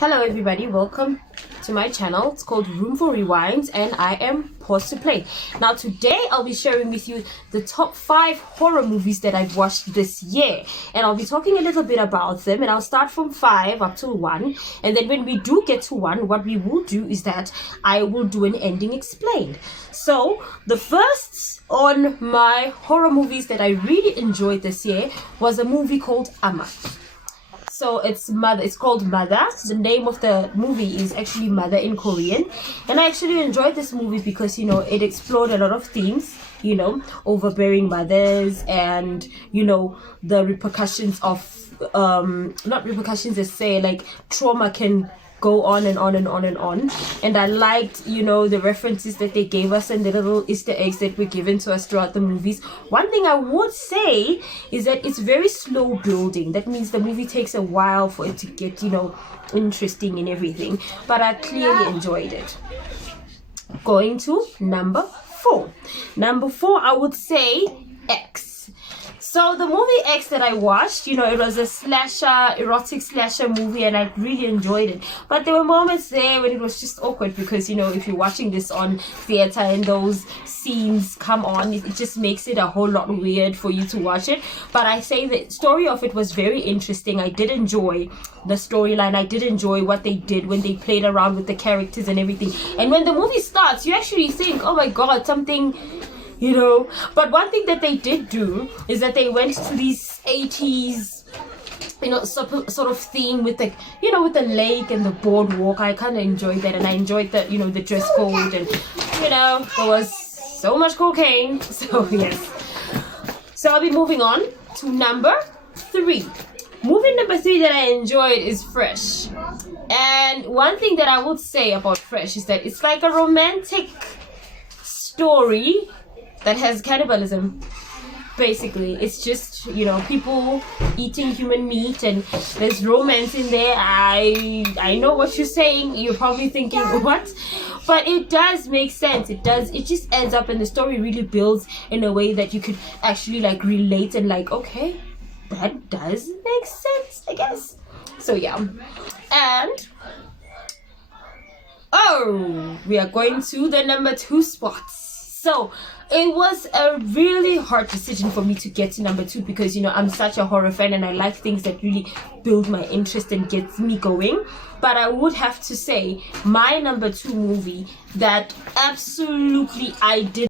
Hello everybody, welcome to my channel. It's called Room for Rewinds and I am Pause to Play. Now today I'll be sharing with you the top 5 horror movies that I've watched this year, and I'll be talking a little bit about them, and I'll start from 5 up to 1, and then when we do get to 1, what we will do is that I will do an ending explained. So the first on my horror movies that I really enjoyed this year was a movie called Amma. So it's called Mother. The name of the movie is actually Mother in Korean. And I actually enjoyed this movie because, it explored a lot of themes, overbearing mothers and, the repercussions of, not repercussions as say, like trauma can go on and on and on and on. And I liked, the references that they gave us and the little Easter eggs that were given to us throughout the movies. One thing I would say is that it's very slow building. That means the movie takes a while for it to get, interesting and everything. But I clearly enjoyed it. Going to number 4. Number 4, I would say X. So the movie X that I watched, it was a erotic slasher movie, and I really enjoyed it. But there were moments there when it was just awkward because, if you're watching this on theater and those scenes come on, it just makes it a whole lot weird for you to watch it. But I say the story of it was very interesting. I did enjoy the storyline. I did enjoy what they did when they played around with the characters and everything. And when the movie starts, you actually think, oh my god, something... But one thing that they did do is that they went to these 80s, sort of theme with the, with the lake and the boardwalk. I kind of enjoyed that, and I enjoyed the, the dress code, and, there was so much cocaine. So, yes. So I'll be moving on to number 3. Movie number 3 that I enjoyed is Fresh. And one thing that I would say about Fresh is that it's like a romantic story that has cannibalism. Basically, it's just, people eating human meat, and there's romance in there. I know what you're saying. You're probably thinking, what? But it does make sense. It just ends up, and the story really builds in a way that you could actually relate and okay, that does make sense, I guess. So yeah. And we are going to the number 2 spots. So it was a really hard decision for me to get to number 2 because, I'm such a horror fan and I like things that really build my interest and gets me going. But I would have to say my number 2 movie that absolutely I did